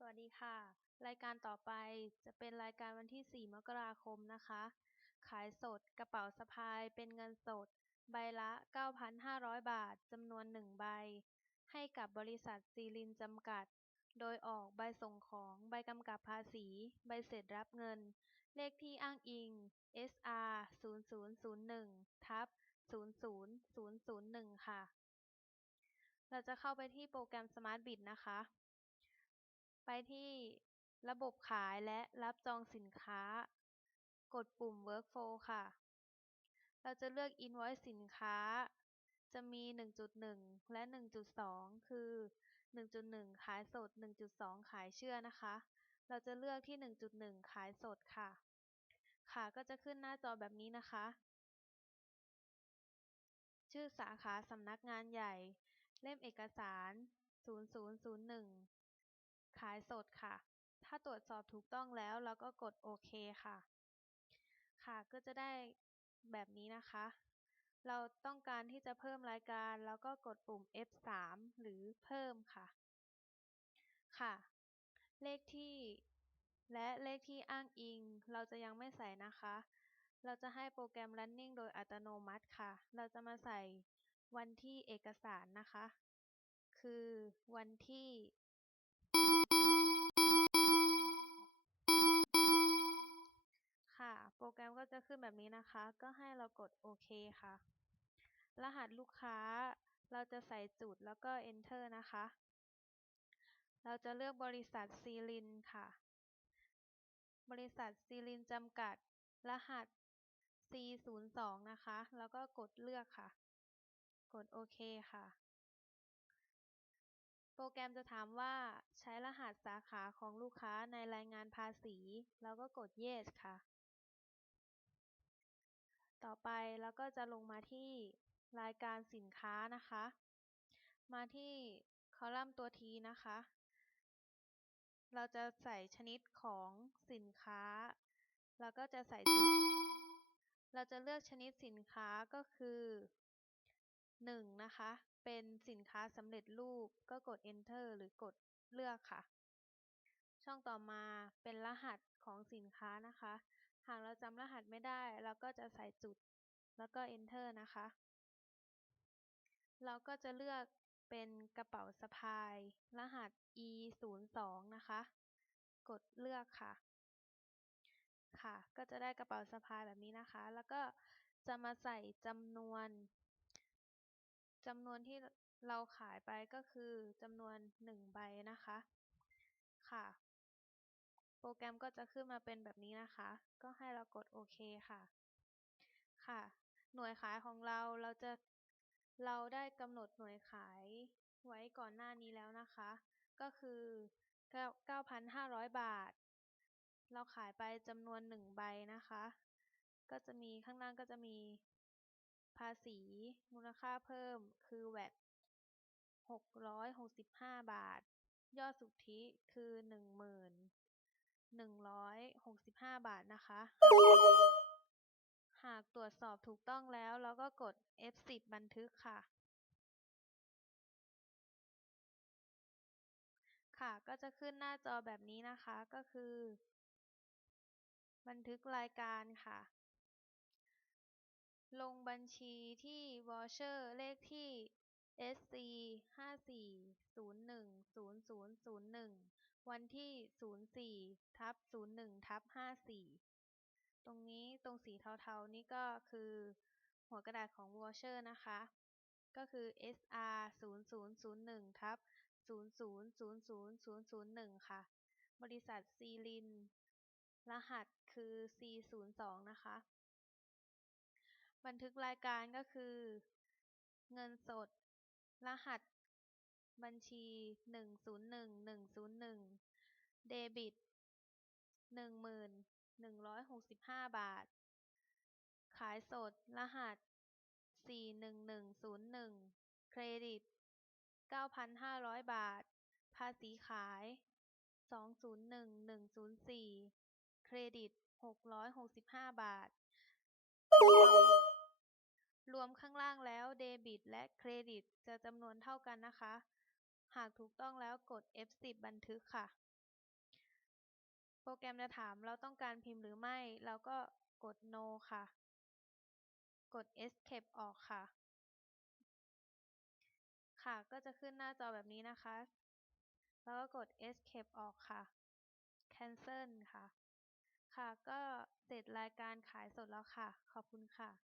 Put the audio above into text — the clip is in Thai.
สวัสดีค่ะ รายการต่อไปจะเป็นรายการวันที่ 4 มกราคมนะคะ ขายสดกระเป๋าสะพายเป็นเงินสด ใบละ 9,500 บาทจำนวน 1 ใบ ให้กับบริษัทซีลินจำกัด โดยออกใบส่งของใบกำกับภาษี ใบเสร็จรับเงิน เลขที่อ้างอิง SR 0001ทับ00001 ค่ะ เราจะเข้าไปที่โปรแกรม Smart Bid นะคะ ไปที่ระบบขายและรับจองสินค้า กดปุ่ม Workflow ค่ะ เราจะเลือก Invoice สินค้า จะมี 1.1 และ 1.2 คือ 1.1 ขายสด 1.2 ขายเชื่อนะคะ เราจะเลือกที่ 1.1 ขายสดค่ะ ค่ะก็จะขึ้นหน้าจอแบบนี้นะคะ ชื่อสาขาสำนักงานใหญ่ เล่มเอกสาร 0001ายสดค่ะ ถ้าตรวจสอบถูกต้องแล้วเราก็กดโอเคค่ะ ค่ะก็จะได้แบบนี้นะคะ เราต้องการที่จะเพิ่มรายการแล้วก็กดปุ่ม F3 หรือเพิ่มค่ะ ค่ะ เลขที่และเลขที่อ้างอิง เราจะยังไม่ใส่นะคะ เราจะให้โปรแกรม running โดยอัตโนมัติค่ะ เราจะมาใส่วันที่เอกสารนะคะ คือวันที่ รแกรมก็จะขึ้นแบบนี้นะคะ ก็ให้เรากดโอเคค่ะ รหัสลูกค้าเราจะใส่จุดแล้วก็ enter นะคะ เราจะเลือกบริษัทซีลินค่ะ บริษัทซีลินจำกัด รหัส C02 นะคะ แล้วก็กดเลือกค่ะ กดโอเคค่ะ โปรแกรมจะถามว่าใช้รหัสสาขาของลูกค้าในรายงานภาษี แล้วก็กด yes ค่ะ ต่อไปเราก็จะลงมาที่รายการสินค้านะคะ มาที่คอลัมน์ตัวทีนะคะ เราจะใส่ชนิดของสินค้า แล้วก็จะใส่เราจะเลือกชนิดสินค้าก็คือ 1 นะคะ เป็นสินค้าสำเร็จรูปก็กด enter หรือกดเลือกค่ะ ช่องต่อมาเป็นรหัสของสินค้านะคะ หากเราจำรหัสไม่ได้ เราก็จะใส่จุด แล้วก็ enter นะคะ เราก็จะเลือกเป็นกระเป๋าสะพาย รหัส e 0 2นะคะ กดเลือกค่ะ ค่ะ ก็จะได้กระเป๋าสะพายแบบนี้นะคะ แล้วก็จะมาใส่จำนวนจำนวนที่เราขายไปก็คือจำนวน 1 ใบนะคะ ค่ะ รแกรมก็จะขึ้นมาเป็นแบบนี้นะคะ ก็ให้เรากดโอเคค่ะ ค่ะ หน่วยขายของเราเราจะเราได้กำหนดหน่วยขายไว้ก่อนหน้านี้แล้วนะคะ ก็คือ 9,500 บาท เราขายไปจำนวน 1 ใบนะคะ ก็จะมีข้างล่างก็จะมีภาษีมูลค่าเพิ่มคือ VAT 665 บาท ยอดสุทธิคือ 1165บห้าบาทนะคะ หากตรวจสอบถูกต้องแล้วเราก็กด F10 บันทึกค่ะ ค่ะก็จะขึ้นหน้าจอแบบนี้นะคะก็คือ บันทึกรายการค่ะ ลงบัญชีที่วอเชอร์เลขที่ SC 54010001 วันที่04ทับ01ทับ54ตรงนี้ตรงสีเทาๆนี่ก็คือหัวกระดาษของวอเชอร์นะคะ ก็คือ SR 0001ทับ000001ค่ะ บริษัทซีลิน รหัสคือ C02 นะคะ บันทึกรายการก็คือ เงินสด รหัส บัญชีหนึ่งศูนย์หนึ่งหนึ่งศูนย์หนึ่งเดบิตหนึ่งหมื่นหนึ่งร้อยหกสิบห้าบาท ขายสดรหัสสี่หนึ่งหนึ่งศูนย์หนึ่งเครดิตเก้าพันห้าร้อยบาท ภาษีขายสองศูนย์หนึ่งหนึ่งศูนย์สี่เครดิตหกร้อยหกสิบห้าบาท รวมข้างล่างแล้วเดบิตและเครดิตจะจำนวนเท่ากันนะคะ หากถูกต้องแล้วกด F10 บันทึกค่ะ โปรแกรมจะถามเราต้องการพิมพ์หรือไม่ เราก็กด no ค่ะ กด escape ออกค่ะ ค่ะก็จะขึ้นหน้าจอแบบนี้นะคะ แล้วก็กด escape ออกค่ะ cancel ค่ะ ค่ะก็เสร็จรายการขายสดแล้วค่ะ ขอบคุณค่ะ